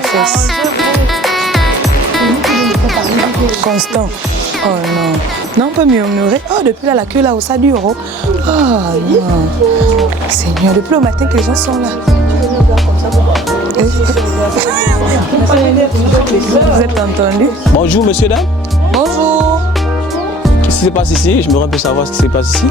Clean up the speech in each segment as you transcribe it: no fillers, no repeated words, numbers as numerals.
la fesse. Constant. Oh non. Non, on peut murmurer. Oh, depuis là, la queue là, où ça dure. Oh, non. Seigneur, depuis le matin que les gens sont là. Vous êtes entendu? Bonjour, monsieur, dame. Bonjour. Qu'est-ce qui se passe ici? Je me rappelle savoir ce qui se passe ici.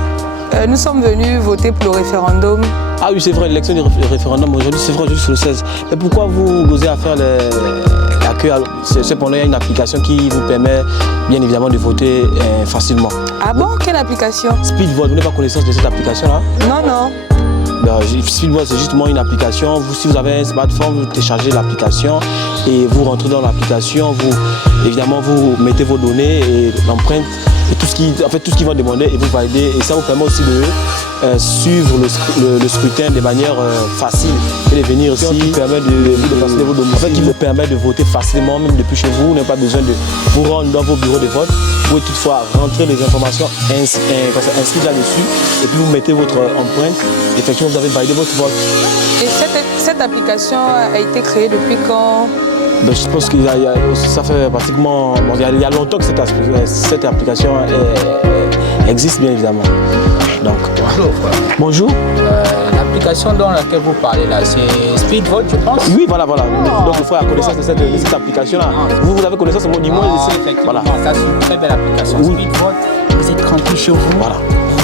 Nous sommes venus voter pour le référendum. Ah oui, c'est vrai, l'élection du référendum aujourd'hui, c'est vrai, juste le 16. Mais pourquoi vous osez à faire la queue? Cependant, il y a une application qui vous permet bien évidemment de voter facilement. Ah bon? Quelle application? Speedvote, vous n'avez pas connaissance de cette application-là? Non, non. Speedvote, c'est justement une application. Si vous avez un smartphone, vous téléchargez l'application et vous rentrez dans l'application. Évidemment, vous mettez vos données et l'empreinte et tout ce qu'ils vont demander et vous validez. Et ça vous permet aussi de suivre le scrutin de manière facile et de venir ici. Qui permet de passer vos données. En fait, qui vous permet de voter facilement, même depuis chez vous. Vous n'avez pas besoin de vous rendre dans vos bureaux de vote. Vous pouvez toutefois rentrer les informations inscrites là-dessus et puis vous mettez votre empreinte. Effectivement, vous avez validé votre vote. Et cette application a été créée depuis quand? Ben, je pense que ça fait pratiquement... Bon, il y a longtemps que cette application existe, bien évidemment. Donc, bonjour. Bonjour. L'application dans laquelle vous parlez là, c'est Speedvote, je pense. Oui, voilà. Donc, il faut la connaissance de cette application-là. Vous avez connaissance du moins de cette... Voilà. Ça, c'est une très belle application. Oui. Speedvote, vous êtes tranquille chez vous. Voilà.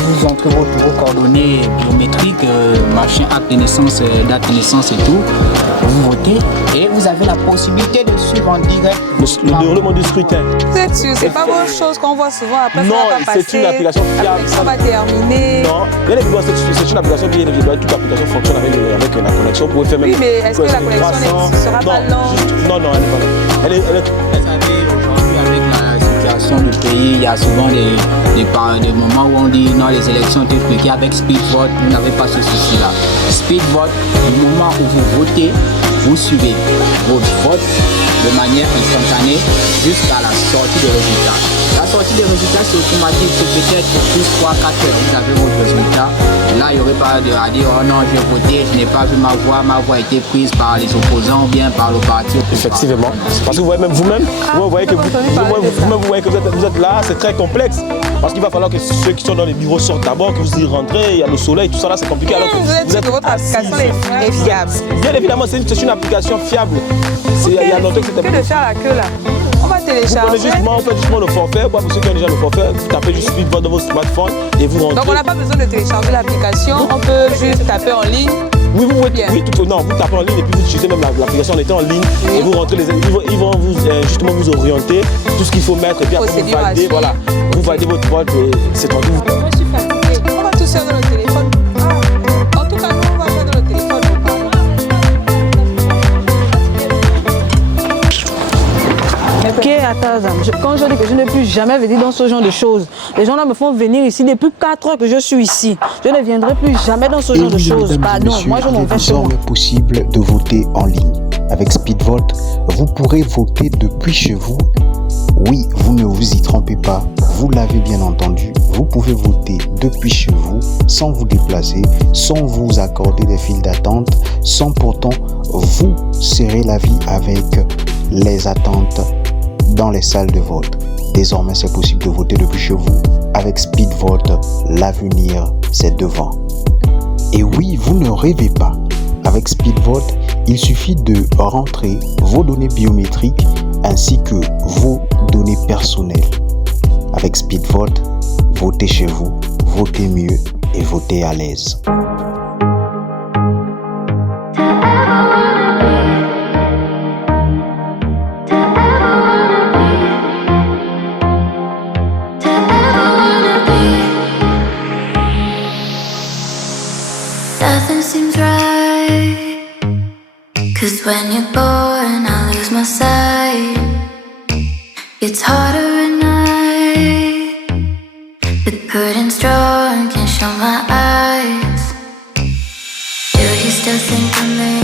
Vous entrez vos coordonnées biométriques, machin, acte de naissance, date de naissance et tout. Vous votez et vous avez la possibilité de suivre en direct le déroulement du scrutin. Vous êtes sûr? C'est pas bonne chose qu'on voit souvent. Après, non, ça va pas passer. C'est une application fiable. Ça va terminer. Non, c'est une application bien évidemment. Toute application fonctionne avec la connexion. Vous pouvez faire même. Oui, mais est-ce que la connexion ne sera pas lente? Non, elle est pas lente. Vous savez, aujourd'hui, avec la situation du pays, il y a souvent des moments où on dit non, les élections ont été truquées. Avec Speedvote, vous n'avez pas ce souci-là. Speedvote, du moment où vous votez, vous suivez votre vote de manière instantanée jusqu'à la sortie des résultats. La sortie des résultats, c'est automatique, c'est peut-être pour plus 3-4 heures. Vous avez votre résultat. Et là, il n'y aurait pas à dire oh non, j'ai voté, je n'ai pas vu ma voix a été prise par les opposants ou bien par le parti. Effectivement. Parce que vous voyez même vous-même, vous voyez que vous êtes là, c'est très complexe. Parce qu'il va falloir que ceux qui sont dans les bureaux sortent d'abord, que vous y rentrez, il y a le soleil, tout ça là, c'est compliqué. Alors que vous êtes que votre application est fiable. Bien évidemment, c'est une application fiable. Il y a longtemps que c'était... Que de faire la queue là. On va télécharger. Vous faites justement le forfait. Pour ceux qui ont déjà le forfait, vous tapez juste Speedvote dans votre smartphone et vous rentrez. Donc on n'a pas besoin de télécharger l'application, on peut juste taper en ligne. Oui, vous tapez en ligne et puis vous utilisez même l'application en étant en ligne et vous rentrez ils vont justement vous orienter tout ce qu'il faut mettre et puis après vous validez, voilà, vous validez votre vote et c'est tout. Moi je suis fatiguée. On va tout faire dans le téléphone. En tout cas, nous on va faire dans le téléphone. Ok, attends, quand je dis que je ne plus jamais venir dans ce genre de choses, les gens là me font venir ici depuis 4 heures que je suis ici. Je ne viendrai plus jamais dans ce genre de choses. Pardon, moi je m'en vais chez moi. Il est désormais possible de voter en ligne. Avec Speedvote, vous pourrez voter depuis chez vous. Oui, vous ne vous y trompez pas, vous l'avez bien entendu. Vous pouvez voter depuis chez vous, sans vous déplacer, sans vous accorder des files d'attente, sans pourtant vous serrer la vie avec les attentes dans les salles de vote. Désormais, c'est possible de voter depuis chez vous. Avec Speedvote, l'avenir, c'est devant. Et oui, vous ne rêvez pas. Avec Speedvote, il suffit de rentrer vos données biométriques ainsi que vos données personnelles. Avec Speedvote, votez chez vous, votez mieux et votez à l'aise. Nothing seems right, 'cause when you're born I lose my sight. It's harder at night, the good and strong can't show my eyes. Do you still think I'm there?